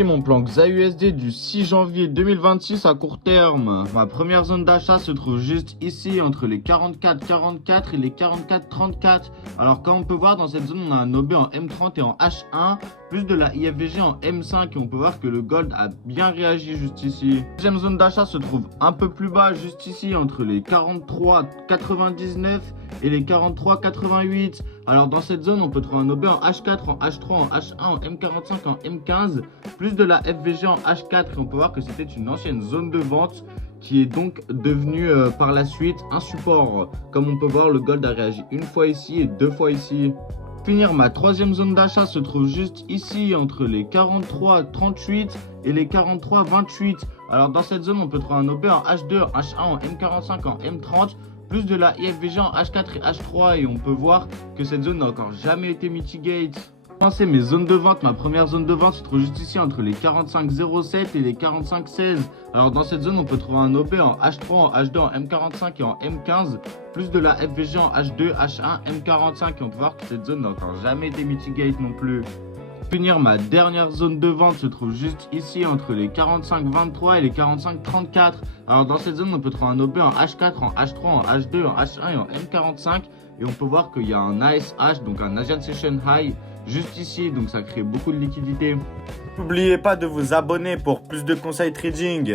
ici mon plan XAUSD du 6 janvier 2026 à court terme. Ma première zone d'achat se trouve juste ici entre les 44,44 et les 44,34. Alors comme on peut voir dans cette zone, on a un OB en M30 et en H1, plus de la IFVG en M5 et on peut voir que le gold a bien réagi juste ici. La deuxième zone d'achat se trouve un peu plus bas juste ici entre les 43,99 et les 43,88. Alors dans cette zone, on peut trouver un OB en H4, en H3, en H1, en M45, en M15, plus de la FVG en H4 et on peut voir que c'était une ancienne zone de vente qui est donc devenue par la suite un support. Comme on peut voir, le gold a réagi une fois ici et deux fois ici. Pour finir, ma troisième zone d'achat se trouve juste ici entre les 43,38 et les 43,28. Alors dans cette zone, on peut trouver un OB en H2, en H1, en M45, en M30, plus de la IFVG en H4 et H3 et on peut voir que cette zone n'a encore jamais été mitigate. Pour commencer mes zones de vente, ma première zone de vente se trouve juste ici entre les 45,07 et les 45,16. Alors dans cette zone, on peut trouver un OB en H3, en H2, en M45 et en M15, plus de la FVG en H2, H1, M45 et on peut voir que cette zone n'a encore jamais été mitigate non plus. Pour finir, ma dernière zone de vente se trouve juste ici entre les 45,23 et les 45,34. Alors dans cette zone, on peut trouver un OB en H4, en H3, en H2, en H1 et en M45. Et on peut voir qu'il y a un ASH, donc un Asian Session High, juste ici. Donc ça crée beaucoup de liquidité. N'oubliez pas de vous abonner pour plus de conseils trading.